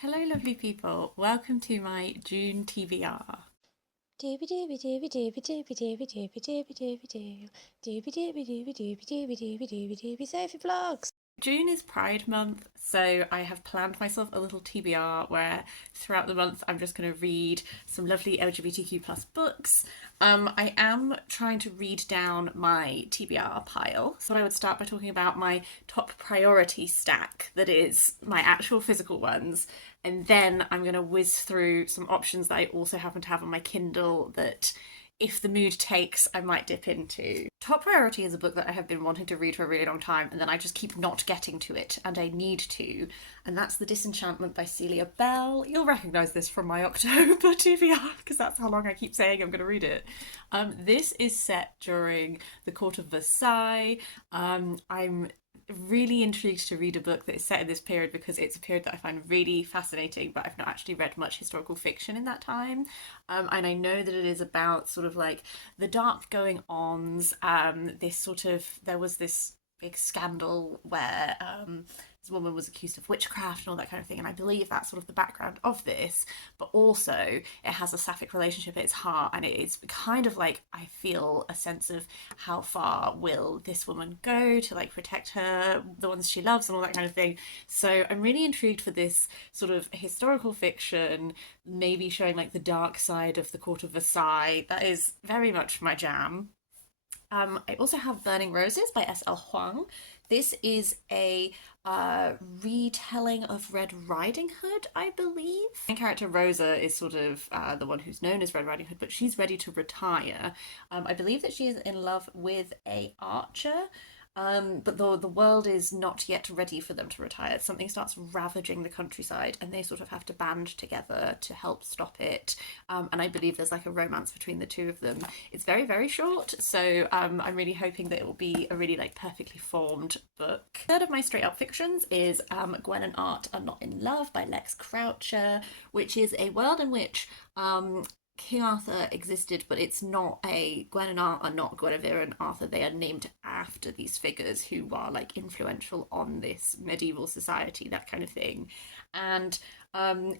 Hello, lovely people. Welcome to my June TBR. Dooby dooby dooby dooby dooby dooby dooby dooby dooby doo. Dooby dooby dooby dooby dooby dooby dooby dooby Sophie vlogs. June is Pride Month, so I have planned myself a little TBR where throughout the month I'm just going to read some lovely LGBTQ plus books. I am trying to read down my TBR pile, so I would start by talking about my top priority stack, that is my actual physical ones, and then I'm going to whiz through some options that I also happen to have on my Kindle that if the mood takes, I might dip into. Top Priority is a book that I have been wanting to read for a really long time, and then I just keep not getting to it, and I need to. And that's The Disenchantment by Celia Bell. You'll recognise this from my October TBR, because that's how long I keep saying I'm going to read it. This is set during the court of Versailles. I'm really intrigued to read a book that is set in this period because it's a period that I find really fascinating, but I've not actually read much historical fiction in that time. And I know that it is about sort of like the dark going ons. There was this big scandal where this woman was accused of witchcraft and all that kind of thing. And I believe that's sort of the background of this, but also it has a sapphic relationship at its heart, and it is kind of like I feel a sense of how far will this woman go to like protect her, the ones she loves, and all that kind of thing. So I'm really intrigued for this sort of historical fiction, maybe showing like the dark side of the court of Versailles. That is very much my jam. I also have Burning Roses by S.L. Huang. This is a retelling of Red Riding Hood, I believe. The main character Rosa is sort of the one who's known as Red Riding Hood, but she's ready to retire. I believe that she is in love with a archer, but the world is not yet ready for them to retire. Something starts ravaging the countryside, and they sort of have to band together to help stop it. And I believe there's like a romance between the two of them. It's very, very short, so I'm really hoping that it will be a really like perfectly formed book. Third of my straight up fictions is Gwen and Art Are Not in Love by Lex Croucher, which is a world in which King Arthur existed, but it's not a Gwen and Art are not Guinevere and Arthur. They are named after these figures who are like influential on this medieval society, that kind of thing. And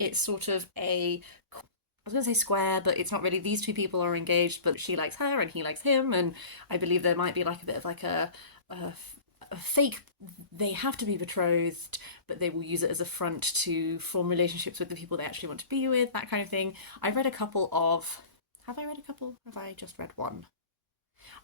it's sort of I was going to say square, but it's not really. These two people are engaged, but she likes her and he likes him, and I believe there might be like a bit of like a fake, they have to be betrothed, but they will use it as a front to form relationships with the people they actually want to be with, that kind of thing. I've read a couple of. Have I read a couple? Have I just read one?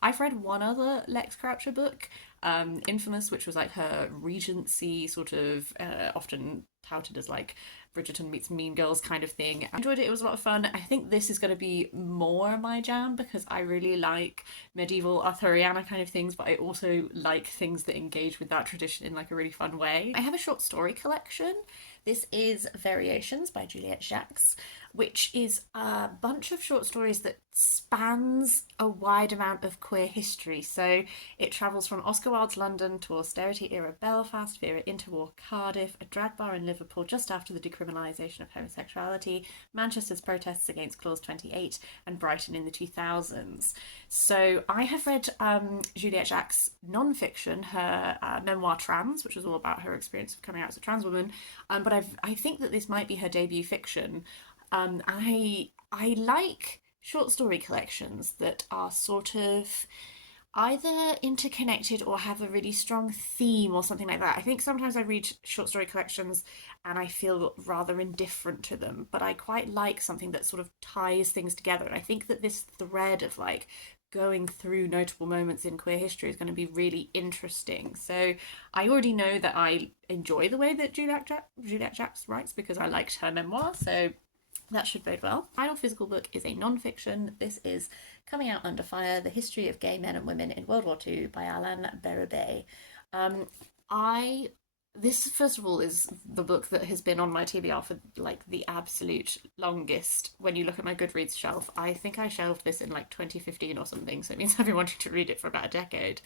I've read one other Lex Croucher book, Infamous, which was like her Regency sort of often touted as like Bridgerton meets Mean Girls kind of thing. I enjoyed it, it was a lot of fun. I think this is going to be more my jam because I really like medieval Arthuriana kind of things, but I also like things that engage with that tradition in like a really fun way. I have a short story collection. This is Variations by Juliet Jacques, which is a bunch of short stories that spans a wide amount of queer history. So it travels from Oscar Wilde's London to austerity era Belfast via interwar Cardiff, a drag bar in Liverpool just after the decriminalisation of homosexuality, Manchester's protests against Clause 28, and Brighton in the 2000s. So I have read Juliet Jacques' non-fiction, her memoir Trans, which was all about her experience of coming out as a trans woman, but I think that this might be her debut fiction. I like short story collections that are sort of either interconnected or have a really strong theme or something like that. I think sometimes I read short story collections and I feel rather indifferent to them, but I quite like something that sort of ties things together. And I think that this thread of like going through notable moments in queer history is going to be really interesting. So I already know that I enjoy the way that Juliet Jacques writes because I liked her memoir. So that should bode well. Final physical book is a non-fiction. This is Coming Out Under Fire, The History of Gay Men and Women in World War II by Alain Berube. I This first of all is the book that has been on my TBR for like the absolute longest. When you look at my Goodreads shelf, I think I shelved this in like 2015 or something, so it means I've been wanting to read it for about a decade.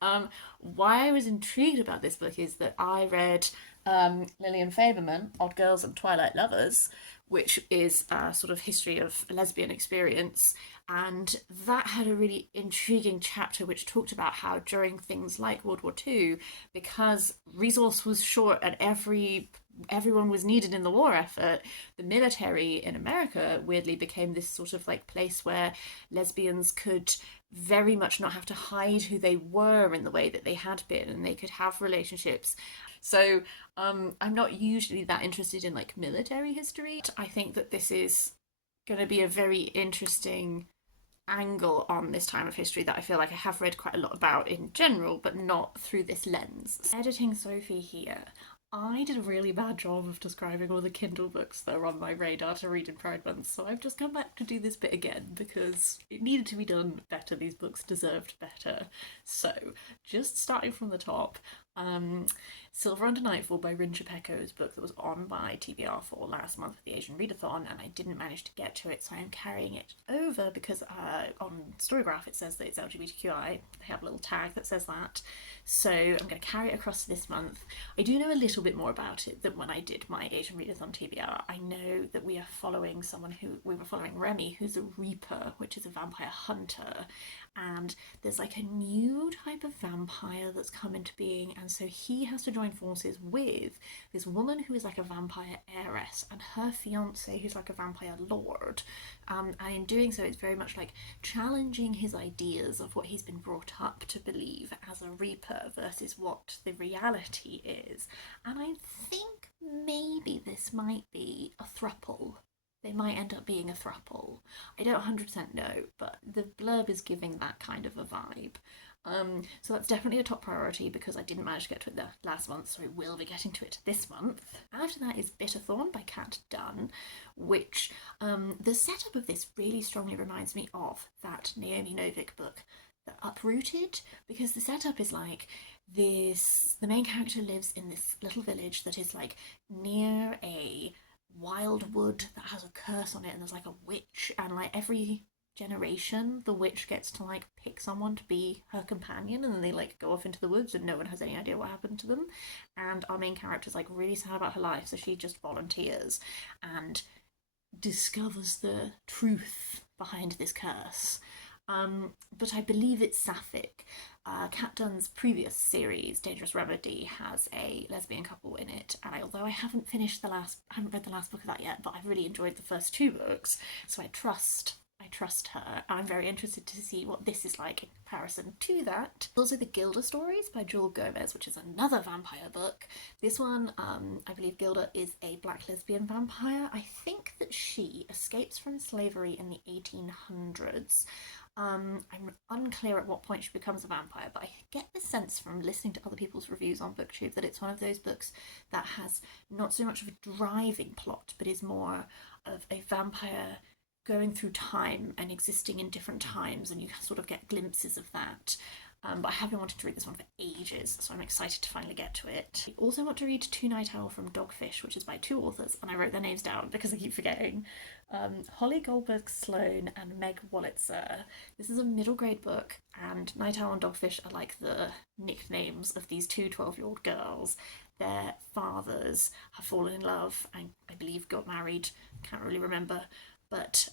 Why I was intrigued about this book is that I read Lillian Faberman, Odd Girls and Twilight Lovers, which is a sort of history of lesbian experience. And that had a really intriguing chapter which talked about how during things like World War II, because resource was short and every everyone was needed in the war effort, the military in America weirdly became this sort of like place where lesbians could very much not have to hide who they were in the way that they had been, and they could have relationships. So I'm not usually that interested in like military history. I think that this is going to be a very interesting angle on this time of history that I feel like I have read quite a lot about in general, but not through this lens. Editing Sophie here. I did a really bad job of describing all the Kindle books that are on my radar to read in Pride Month, so I've just come back to do this bit again because it needed to be done better. These books deserved better. So, just starting from the top, Silver Under Nightfall by Rin Chupeco's book that was on my TBR for last month with the Asian Readathon, and I didn't manage to get to it, so I'm carrying it over because on Storygraph it says that it's LGBTQI. They have a little tag that says that. So I'm going to carry it across this month. I do know a little bit more about it than when I did my Asian Readathon TBR. I know that we were following Remy, who's a Reaper, which is a vampire hunter, and there's like a new type of vampire that's come into being, and so he has to join forces with this woman who is like a vampire heiress and her fiance who's like a vampire lord, and in doing so it's very much like challenging his ideas of what he's been brought up to believe as a Reaper versus what the reality is. And I think maybe this might be a throuple. They might end up being a throuple. I don't 100% know, but the blurb is giving that kind of a vibe. So that's definitely a top priority because I didn't manage to get to it last month, so I will be getting to it this month. After that is Bitterthorn by Kat Dunn, which the setup of this really strongly reminds me of that Naomi Novik book, The Uprooted, because the setup is like this, the main character lives in this little village that is like near a wild wood that has a curse on it, and there's like a witch, and like every generation the witch gets to like pick someone to be her companion, and then they like go off into the woods and no one has any idea what happened to them. And our main character's like really sad about her life, so she just volunteers and discovers the truth behind this curse. But I believe it's sapphic. Kat Dunn's previous series, Dangerous Remedy, has a lesbian couple in it, and although I haven't read the last book of that yet, but I've really enjoyed the first two books, so I trust her. I'm very interested to see what this is like in comparison to that. Also the Gilda stories by Jewele Gomez, which is another vampire book. This one, I believe Gilda is a black lesbian vampire. I think that she escapes from slavery in the 1800s. I'm unclear at what point she becomes a vampire, but I get the sense from listening to other people's reviews on BookTube that it's one of those books that has not so much of a driving plot, but is more of a vampire going through time and existing in different times, and you sort of get glimpses of that. But I have been wanting to read this one for ages, so I'm excited to finally get to it. I also want to read Two Night Owl from Dogfish, which is by two authors, and I wrote their names down because I keep forgetting. Holly Goldberg Sloan and Meg Wollitzer. This is a middle grade book, and Night Owl and Dogfish are like the nicknames of these two 12-year-old girls. Their fathers have fallen in love and I believe got married, can't really remember, but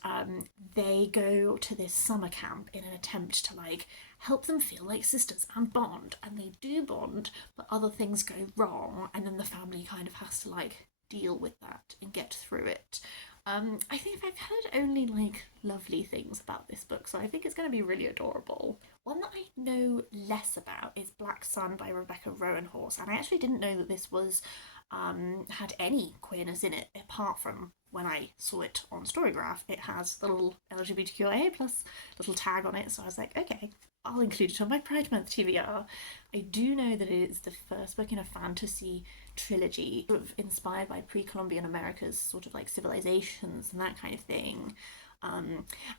they go to this summer camp in an attempt to like help them feel like sisters and bond, and they do bond, but other things go wrong, and then the family kind of has to like deal with that and get through it. I think I've heard only like lovely things about this book, so I think it's going to be really adorable. One that I know less about is Black Sun by Rebecca Roanhorse, and I actually didn't know that this was had any queerness in it apart from when I saw it on Storygraph. It has the little LGBTQIA plus little tag on it, so I was like, okay, I'll include it on my Pride Month TBR. I do know that it is the first book in a fantasy trilogy, sort of inspired by pre-Columbian America's sort of like civilizations and that kind of thing.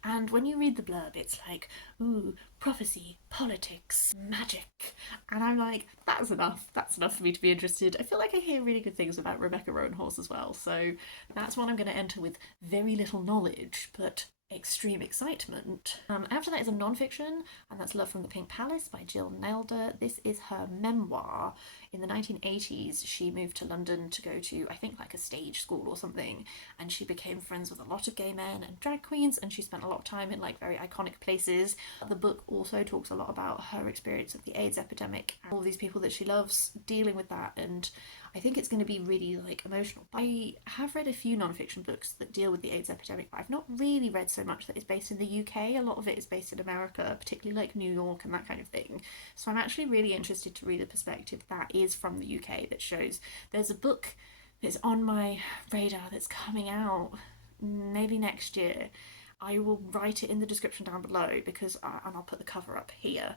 And when you read the blurb, it's like, ooh, prophecy, politics, magic. And I'm like, that's enough. That's enough for me to be interested. I feel like I hear really good things about Rebecca Roanhorse as well. So that's one I'm going to enter with very little knowledge, but extreme excitement. After that is a non-fiction, and that's Love from the Pink Palace by Jill Nalder. This is her memoir. In the 1980s, she moved to London to go to, I think, like a stage school or something, and she became friends with a lot of gay men and drag queens, and she spent a lot of time in like very iconic places. The book also talks a lot about her experience of the AIDS epidemic and all these people that she loves dealing with that, and I think it's going to be really like emotional. I have read a few non-fiction books that deal with the AIDS epidemic, but I've not really read so much that is based in the UK. A lot of it is based in America, particularly like New York and that kind of thing. So I'm actually really interested to read a perspective that is from the UK, that shows there's a book that's on my radar that's coming out maybe next year. I will write it in the description down below because and I'll put the cover up here.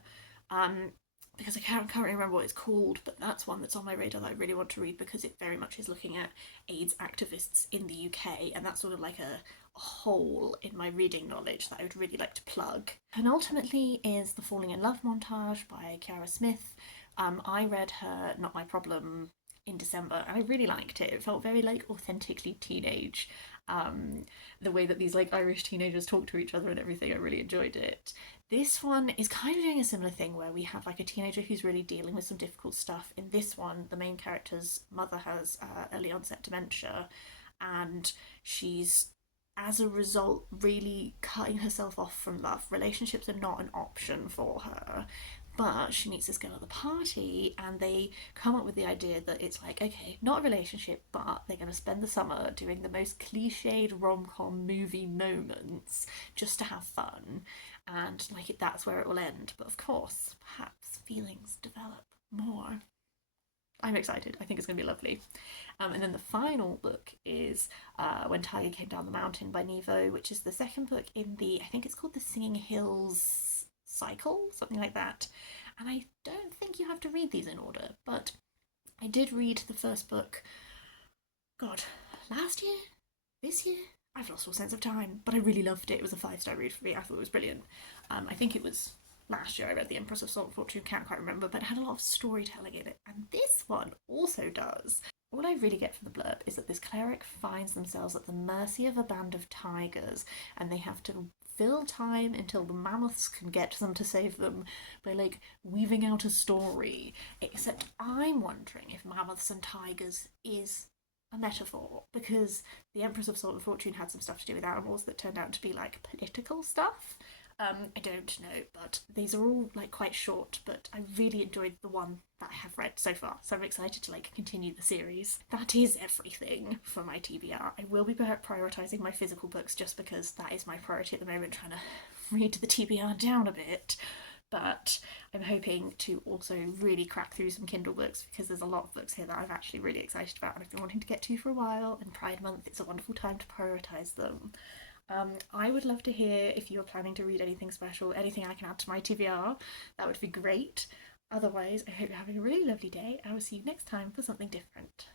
Um, because I can't currently remember what it's called, but that's one that's on my radar that I really want to read because it very much is looking at AIDS activists in the UK, and that's sort of like a hole in my reading knowledge that I would really like to plug. And ultimately is The Falling in Love Montage by Ciara Smyth. I read her Not My Problem in December and I really liked it. It felt very like authentically teenage. The way that these like Irish teenagers talk to each other and everything, I really enjoyed it. This one is kind of doing a similar thing where we have like a teenager who's really dealing with some difficult stuff. In this one, the main character's mother has early onset dementia, and she's, as a result, really cutting herself off from love. Relationships are not an option for her. But she meets this girl at the party and they come up with the idea that it's like, okay, not a relationship, but they're going to spend the summer doing the most cliched rom-com movie moments just to have fun. And like that's where it will end. But of course, perhaps feelings develop more. I'm excited. I think it's going to be lovely. And then the final book is When Tiger Came Down the Mountain by Nevo, which is the second book in the, I think it's called the Singing Hills cycle, something like that. And I don't think you have to read these in order, but I did read the first book, God, last year? This year? I've lost all sense of time, but I really loved it. It was a 5-star read for me. I thought it was brilliant. I think it was last year I read The Empress of Salt and Fortune, can't quite remember, but it had a lot of storytelling in it, and this one also does. All I really get from the blurb is that this cleric finds themselves at the mercy of a band of tigers, and they have to fill time until the mammoths can get to them to save them by like weaving out a story. Except I'm wondering if mammoths and tigers is a metaphor, because the Empress of Salt and Fortune had some stuff to do with animals that turned out to be like political stuff. I don't know, but these are all like quite short, but I really enjoyed the one that I have read so far, so I'm excited to like continue the series. That is everything for my TBR. I will be prioritising my physical books just because that is my priority at the moment, trying to read the TBR down a bit. But I'm hoping to also really crack through some Kindle books because there's a lot of books here that I'm actually really excited about and I've been wanting to get to for a while, and Pride Month, it's a wonderful time to prioritise them. I would love to hear if you're planning to read anything special, anything I can add to my TBR. That would be great. Otherwise, I hope you're having a really lovely day. I will see you next time for something different.